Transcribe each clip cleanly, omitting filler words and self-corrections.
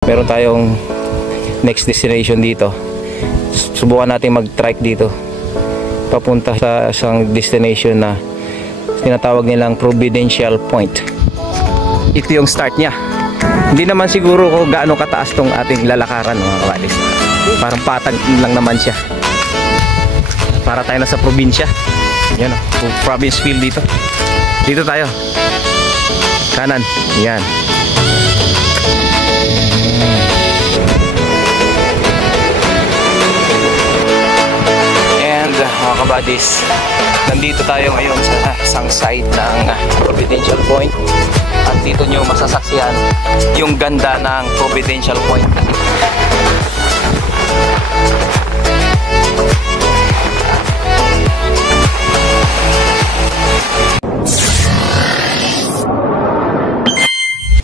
Meron tayong next destination dito. Subukan natin mag-trike dito papunta sa isang destination na tinatawag nilang Providential Point. Ito yung start niya. Hindi naman siguro kung gaano kataas tong ating lalakaran, mga kawalis. Parang patag lang naman siya. Para tayo nasa probinsya. Yan, province feel dito. Dito tayo. Kanan. Yan. And mga kabadis, nandito tayo ngayon sa isang side ng Providential Point. At dito nyo masasaksihan yung ganda ng Providential Point.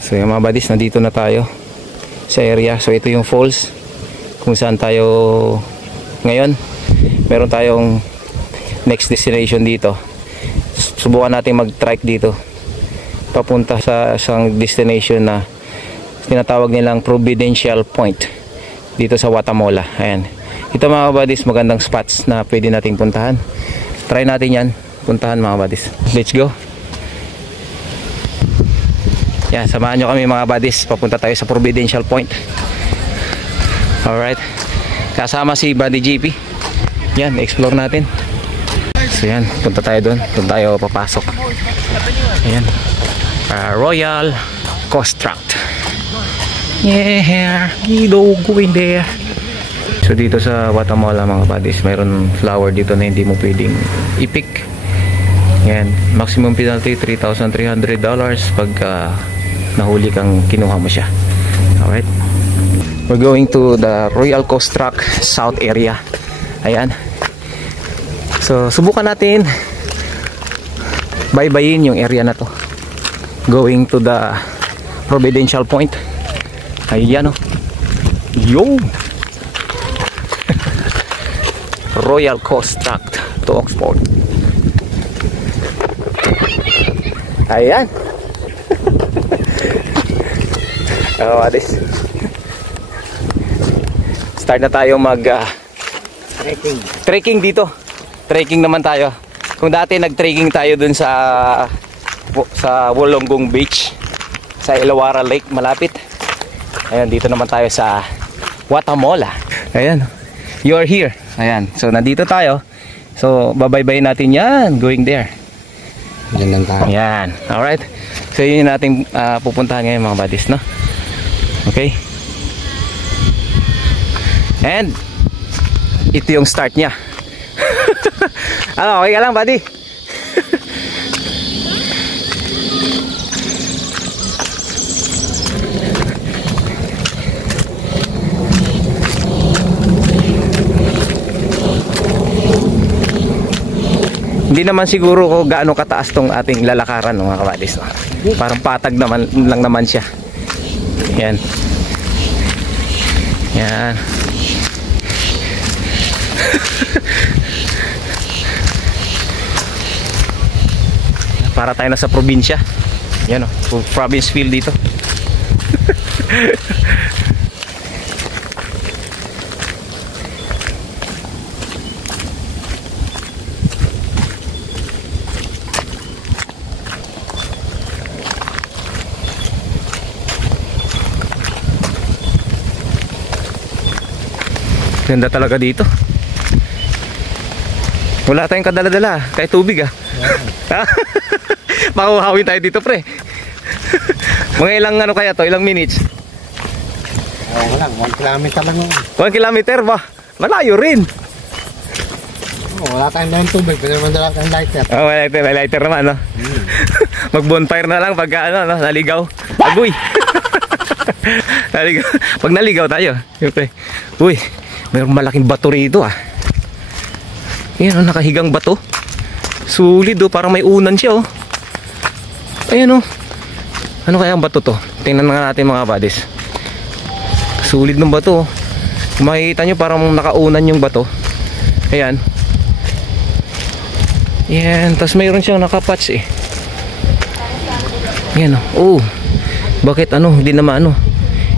So yung mga buddies, nandito na tayo sa area. So ito yung falls kung saan tayo ngayon. Meron tayong next destination dito. Subukan natin mag-trike dito papunta sa isang destination na tinatawag nilang Providential Point dito sa Guatemala. Ayan. Ito mga buddies, magandang spots na pwede nating puntahan. Try natin yan. Puntahan mga buddies. Let's go. Yan, samahan nyo kami mga buddies. Papunta tayo sa Providential Point. Alright. Kasama si Buddy GP. Yan, explore natin. So yan, punta tayo doon. Doon tayo papasok. Ayan. Royal Coast Tract. Yeah, Guido, going there. So dito sa Guatemala mga buddies, mayroon flower dito na hindi mo pwedeng i-pick. Yan, maximum penalty $3,300 pagka nahuli kang kinuha mo siya. Alright. We're going to the Royal Coast Tract South area. Ayan. So subukan natin baybayin yung area na to. Going to the Providential Point. Ayan o. Yo! Royal Coast Tract to Oxford. Ayan. Start na tayo mag trekking dito. Trekking naman tayo. Kung dati nag-trekking tayo dun sa Wollongong Beach, sa Illawarra Lake malapit. Ayan, dito naman tayo sa Guatemala. Ayan. You are here. Ayan. So nandito tayo. So babaybayin natin yan going there. Yan lang tayo. Ayan. Alright. So yun yung nating pupuntahan ngayon mga buddies, no? Okay. And ito yung start niya. Ano, okay ka lang buddy? Hindi naman siguro kung gaano kataas tong ating lalakaran mga kabadis, no? Parang patag naman lang naman siya. Yan. Yan. Para tayo nasa probinsya. Yan o, province feel dito. Ganda talaga dito. Wala tayong kadala-dala, kahit tubig ah. Makuhawin tayo dito pre. Mga ilang ano kaya to, ilang minutes? Wala, 1 kilometer lang. 1 kilometer ba? Malayo rin. Wala tayong dalang tubig, pwede naman dala tayong lighter. Oh, may lighter naman, no? Mag bonfire na lang pagka ano, no? Naligaw. Agoy. Naligaw. Pag naligaw tayo, siyempre. Uy, mayroong malaking bato rito ah. Ayan o, nakahigang bato. Sulit o, parang may unan siya o. Ayan o. Ano kaya ang bato to? Tingnan nga natin mga buddies. Sulit ng bato o. Kung makikita nyo parang nakaunan yung bato. Ayan. Ayan, tas mayroon siyang nakapatch eh. Ayan o. Oh, bakit ano, hindi naman ano.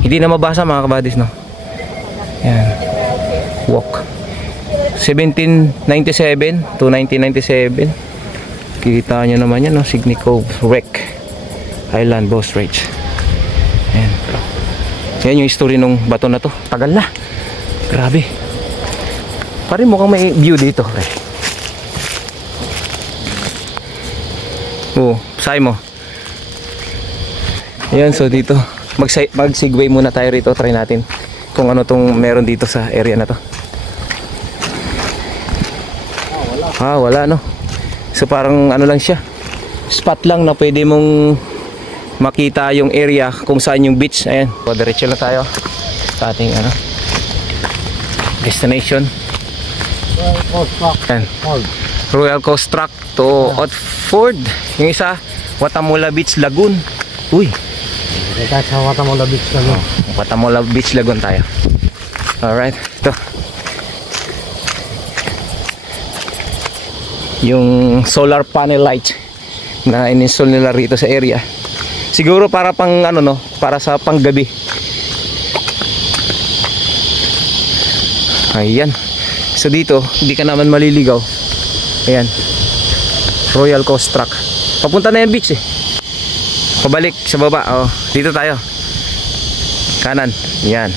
Hindi na mabasa mga kabadis, no? Yan. Walk. 1797 to 1997. Kita nyo naman yan, no? Signy Cove Wreck Island Boss Ridge. Yan. Yan yung history nung bato na to. Tagal na. Grabe. Parang mukhang may view dito. Oo, say mo. Ayan, so dito mag-segway muna tayo rito. Try natin kung ano tong meron dito sa area na to. Wala no. So parang ano lang siya, spot lang na pwede mong makita yung area kung saan yung beach. Ayan, so diretso na tayo sa ating destination. Ayan. Royal Coast Track to Otford. Yung isa, Watamola Beach Lagoon. Uy, Kita sa Watamola Beach Lagoon. Watamola Beach Lagoon tayo. Alright, ito yung solar panel light na in-install nila rito sa area. Siguro para pang ano, no, para sa panggabi. Ayan. So dito, hindi ka naman maliligaw. Ayan. Royal Coast Track. Papunta na yung beach eh. Pabalik sa baba. Oh, dito tayo. Kanan. Yan.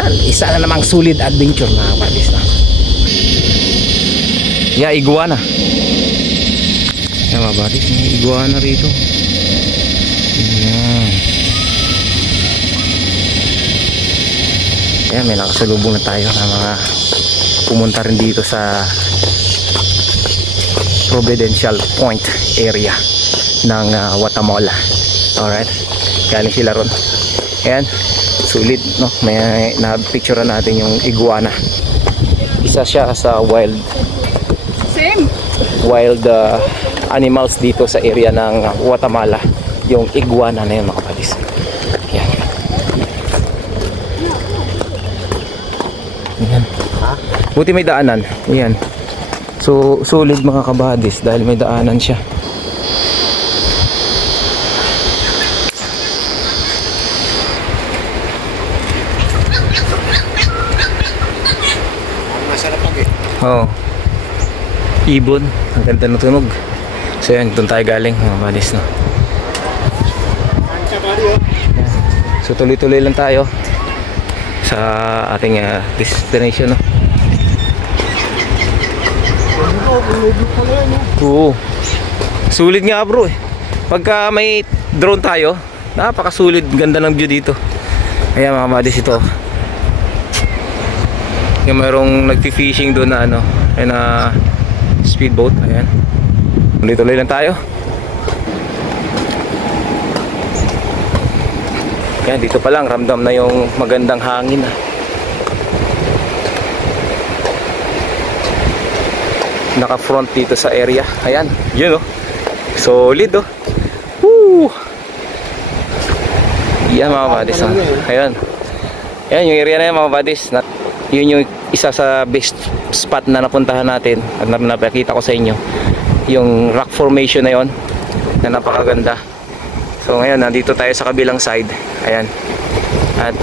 Yan. Isa na namang sulit adventure na kabadis na. Yeah, iguana. Yan mga kabadis. May iguana rito. Yan. Ayan, may nakasalubong na tayo na mga pumunta rin dito sa Providential Point area ng Watamola. Alright, galing sila ron. Ayan, sulit, no? May na-picture natin yung iguana. Isa siya sa wild animals dito sa area ng Watamola, yung iguana na yun mga kapatid. Ayan. Ayan. Buti may daanan. Ayan. So sulit mga kabadis dahil may daanan siya. Oh. Ibon, ang ganda ng tunog. So yan, doon tayo galing mga kabadis, no? So tuloy-tuloy lang tayo sa ating destination, no? Oo. Sulit nga bro eh. Pagka may drone tayo, napakasulit, ganda ng view dito. Ayan mga kabadis, ito yung mayroong nagfi-fishing doon na ano, na speedboat. Ayan, tuloy-tuloy lang tayo. Yan, dito pa lang ramdam na yung magandang hangin. Naka-front dito sa area. Ayan, yun oh. Solid oh. Woo! Yan mga buddies. Ayan. Ayan yung area na yan mga buddies. Yun yung isa sa best spot na napuntahan natin at napakita ko sa inyo. Yung rock formation na yon na napakaganda. So ngayon nandito tayo sa kabilang side. Ayan. At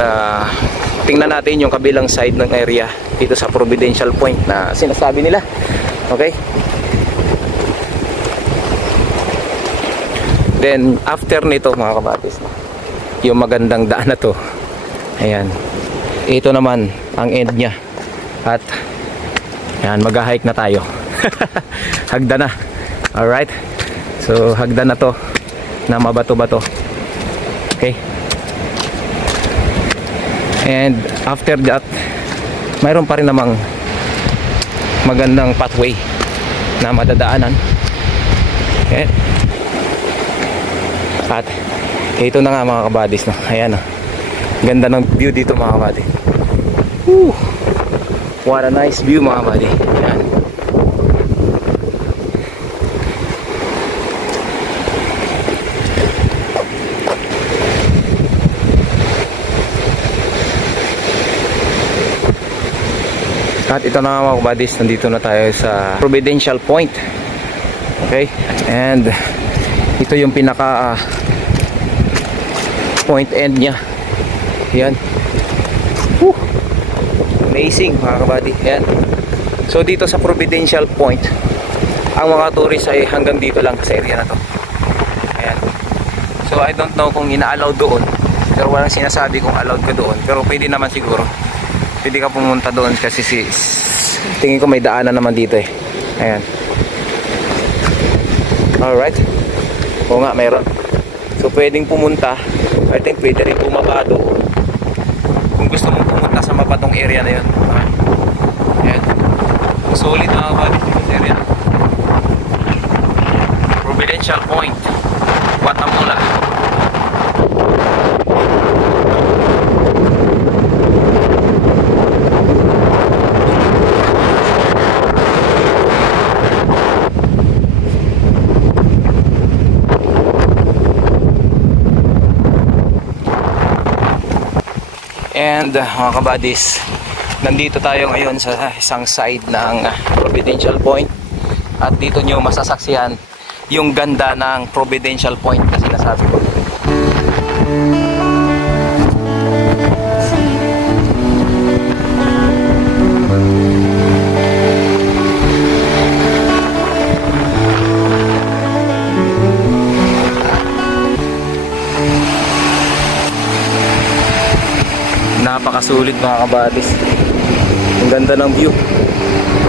tingnan natin yung kabilang side ng area dito sa Providential Point na sinasabi nila. Okay? Then after nito mga kabatis, yung magandang daan na to. Ayan. Ito naman ang end niya. At yan, mag-hike na tayo. Hagdan na. Alright. So hagdan na to na mabato-bato. Okay. And after that, mayroon pa rin namang magandang pathway na madadaanan. Okay. At ito na nga mga kabadis, no? Ayan, no? Ganda ng view dito mga kabady. Woo! What a nice view mga kabady. Ayan. At ito na mga kabadis, nandito na tayo sa Providential Point. Okay? And ito yung pinaka point end niya. Yan. Woo! Amazing mga kabady. Yan. So dito sa Providential Point, ang mga tourist ay hanggang dito lang sa area na to. Ayan. So I don't know kung ina-allow doon, pero walang sinasabi kung allowed ka doon, pero pwede naman siguro. Pwede ka pumunta doon kasi tingin ko may daanan naman dito eh. Ayan. Alright. Oo nga, mayroon. So pwedeng pumunta. I think pwede rin bumaba doon kung gusto mong pumunta sa mapatong area na yun. Ayan. Solid mga kabady sa area. Providential Point, Guatemala. And mga kabadis, nandito tayo ngayon sa isang side ng Providential Point, at dito nyo masasaksihan yung ganda ng Providential Point na sinasabi ko. Napakasulit mga kabadis. Ang ganda ng view.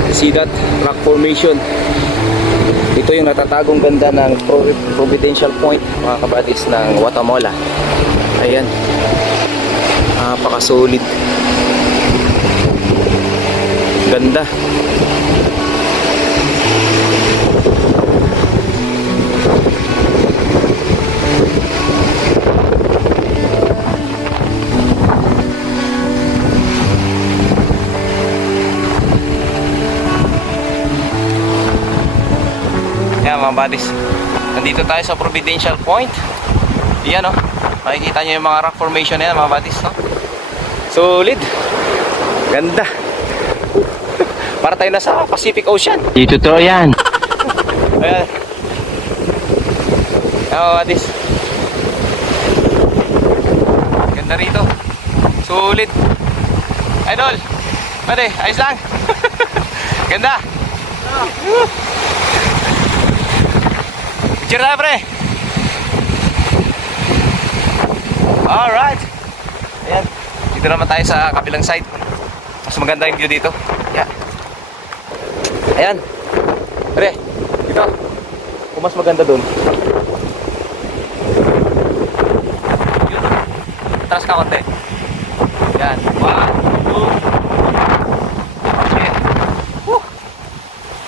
You see that rock formation? Ito yung natatagong ganda ng Providential Point mga kabadis ng Guatemala. Ayan. Napakasulit. Ganda. Mga buddies, nandito tayo sa Providential Point. Yan o, makikita nyo yung mga rock formation na yan mga buddies, no? Solid. Ganda. Para tayo na sa Pacific Ocean. Dito to yan. Ayan. Ayan mga buddies, ganda rito. Solid. Idol, pwede, ayos lang. Ganda. Picture na pre. Alright. Ayan. Dito naman tayo sa kabilang side. Mas maganda yung view dito. Ayan. Ayan. Pre, dito. Kung mas maganda dun. Yun. Taas ka konti. Ayan. 1, 2. Okay. Woo.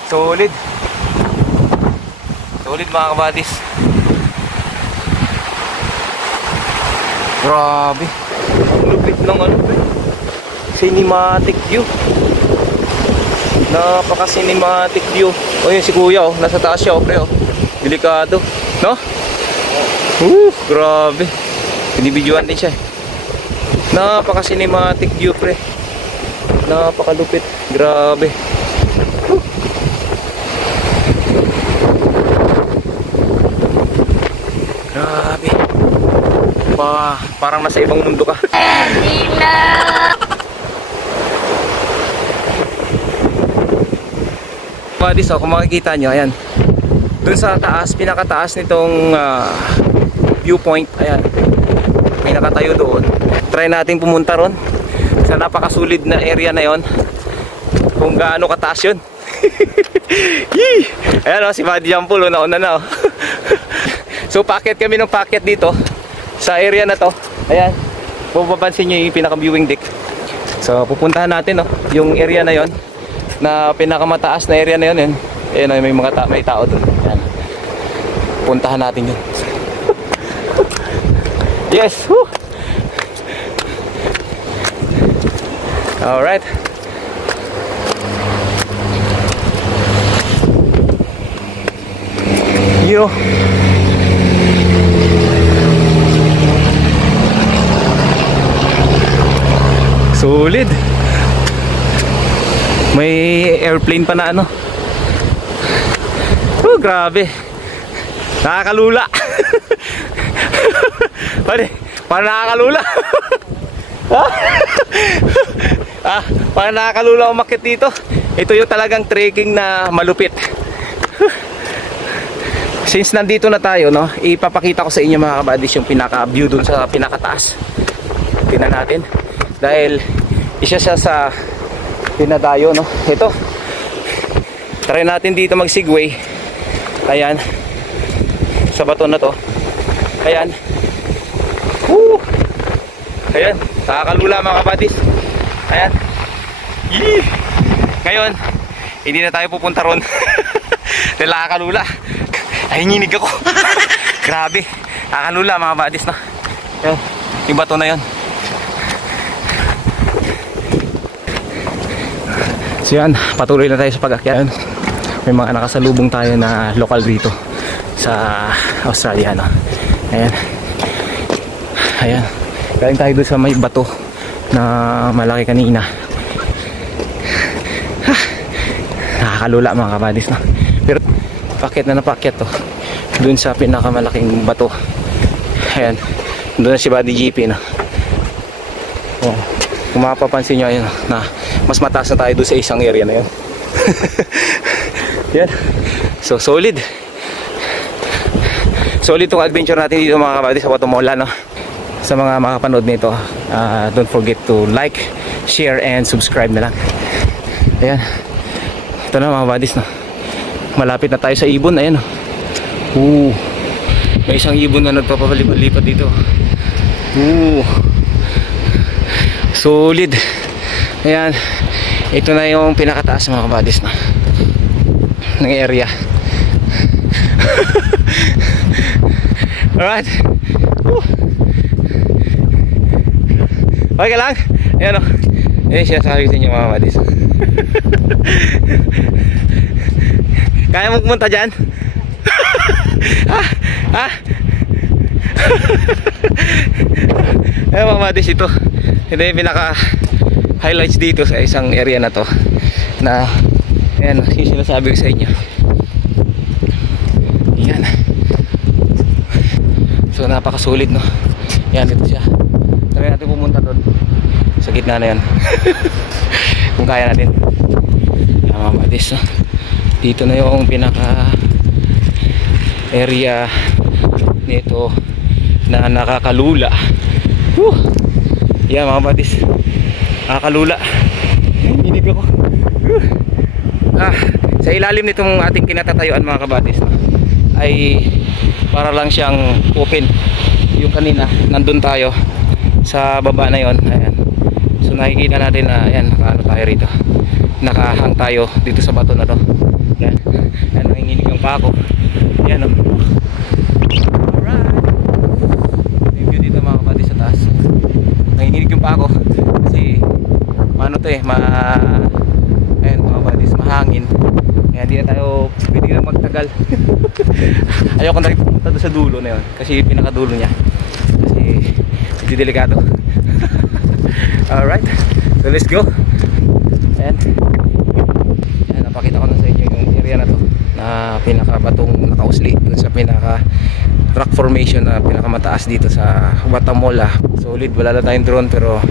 Solid. Solid mga kabadis. Grabe. Ang lupit ng ano, cinematic view. Napaka cinematic view. O yun si kuya oh, nasa taas siya oh, pre oh. Delikado, no? Grabe. Binibidyoan din siya. Napaka cinematic view pre. Napaka lupit. Grabe. Grabe. Parang nasa ibang mundo ka. Buddies, oh, kung makikita nyo, ayan. Dun sa taas, pinakataas nitong viewpoint, ayan. May nakatayo doon. Try natin pumunta ron sa napakasulit na area na yon. Kung gaano kataas yun. Ayan oh, si Buddy Jampul, una-una na oh. So packet kami ng packet dito sa area na to. Ayan. Mapapansin nyo yung pinaka-viewing deck. So pupuntahan natin oh, yung area na yon, na pinakamataas na area na yon. Ayan oh, may mga may tao doon. Ayan. Puntahan natin yun. Yes. Woo! Alright. Yo. Solid. May airplane pa na ano. Oh, grabe. Nakakalula. Pare, Parang nakakalula. Parang nakakalula umakyat dito. Ito yung talagang trekking na malupit. Since nandito na tayo, no, ipapakita ko sa inyo mga kabadis yung pinaka-view dun sa pinakataas. Tingnan natin. Dahil isa siya sa pinadayo, no. Ito. Try natin dito mag-segway. Ayan. Sa bato na to. Ayan. Woo! Ayan. Nakakalula mga kabadis. Ayan. Yee! Ngayon, hindi na tayo pupunta ron. Dahil nakakalula. Ay, nginig ako. Grabe. Nakakalula mga kabadis, no. Ayan. Yung bato na yun. So yan, patuloy na tayo sa pag-akyat. May mga nakasalubong tayo na lokal dito sa Australia, no? Ayan. Ayan. Galing tayo doon sa may bato na malaki kanina. Nakakalula mga kabadis, no? Pero pakyat na napakyat to doon sa pinakamalaking bato. Ayan. Doon na si Buddy GP, no? Oh. Kung mapapansin nyo, ayun, na mas mataas na tayo doon sa isang area na yun. Yan. So solid tong adventure natin dito mga kabady sa Guatemala, no? Sa mga makapanood nito, don't forget to like, share and subscribe na lang. Ayan. Ito na mga kabadis, no? Malapit na tayo sa ibon. Ayan, no? May isang ibon na nagpapalipat dito. Solid. Ayan. Ito na yung pinakataas mga kabadis, no? Ng area. Alright. Okay ka lang? Ayan, o. Ayan siya sabi sa inyo mga kabadis. Kaya mo pumunta dyan? Ayan mga kabadis, ito yung pinaka highlights dito sa isang area na to, na ayan, yung sinasabi ko sa inyo. Yan. So napakasulit, no? Yan, dito siya. Try natin pumunta doon sa gitna na yan. Kung kaya natin. Yan mga badis, no? Dito na yung pinaka area nito na nakakalula. Yan mga badis, nakakalula. Hinig ako. Sa ilalim nitong ating kinatatayuan mga kabadis, no, ay para lang siyang open. Yung kanina nandun tayo sa baba na yon. Ayan. So nakikita natin na ayan, nakaano tayo rito, nakahang tayo dito sa bato na to. Ayan. Ayan, nanginginig ang pako. Ayan, no? Alright. Yung view dito mga kabadis sa taas. Nanginginig yung pako kasi ano to eh, ayan mga buddies, mahangin. Kaya hindi na tayo pwede na magtagal. Ayoko na rin pumunta doon sa dulo na yun kasi pinakadulo niya kasi hindi delikado. Alright, so let's go. Ayan. Ayan, napakita ko na sa inyo yung area na to na pinakabatong nakausli dun sa pinaka rock formation na pinakamataas dito sa Guatemala. Solid, wala na tayong drone pero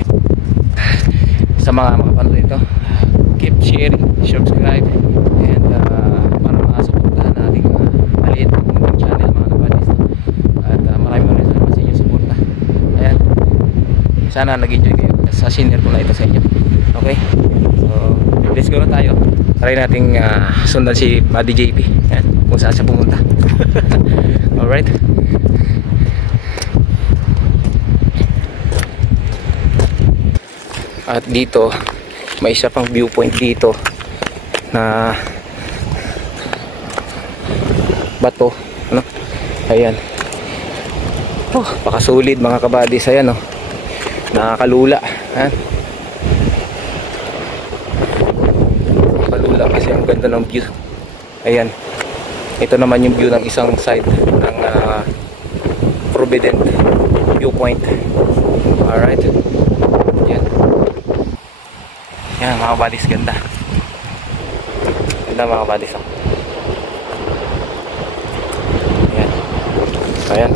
sa mga makapanood nito, keep sharing, subscribe, and para masuportahan natin maliit ng channel mga kabadis, at maraming salamat sa inyong suporta. Ayan, sana nag-enjoy kayo sa senior ko na ito sa inyo. Okay, so let's go na tayo. Try nating sundan si Buddy JP. Ayan, kung saan siya pumunta. Alright. At dito may isa pang viewpoint dito na bato, ano? Ayan. Pakasulit mga kabadis. Ayan, oh. Nakakalula. Ayan. Nakakalula kasi ang ganda ng view. Ayan. Ito naman yung view ng isang side ng Provident viewpoint. Alright. Ayan. Yan mga kabadis, ganda. Ganda mga kabadis, oh. Ayan. So ayan.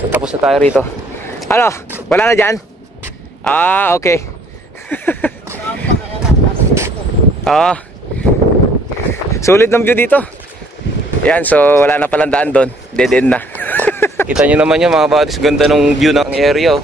So tapos na tayo rito. Ano? Wala na dyan? Ah, okay. Ah, sulit ng view dito. Yan, so wala na palang daan doon. Dead end na. Kita nyo naman yun mga buddies, ganda ng view ng area. Oh.